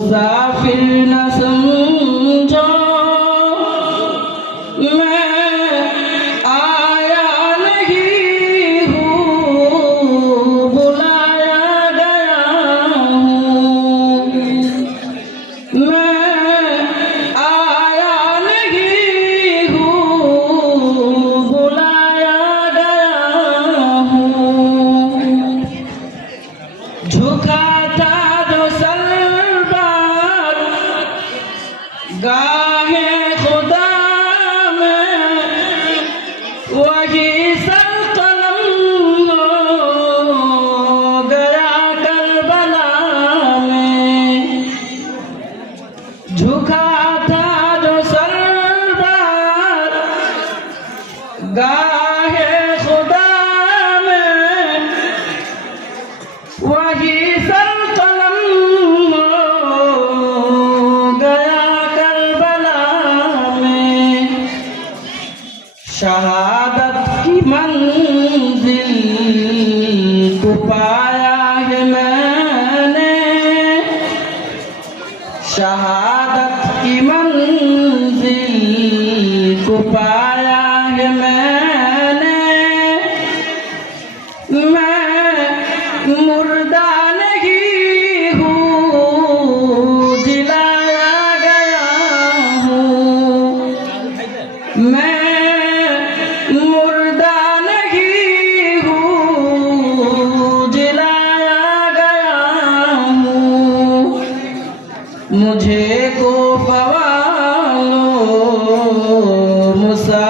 मुसाफिर न समझो मैं आया नहीं हूँ, बुलाया गया हूँ। मैं आया नहीं हूँ, बुलाया गया हूँ। झुका था जो सर गाहे खुदा में, वही सर कलम हो गया करबला में। झुका था जो सर गाहे खुदा में, वही सर शहादत की मंजिल को पाया है मैंने, शहादत की मंजिल को पाया है मैंने। मैं मुर्दा नहीं हूँ, जिलाया गया हूँ। मैं मुर्दा नहीं हूँ, जिलाया गया हूँ। मुझे को पवालो मुसा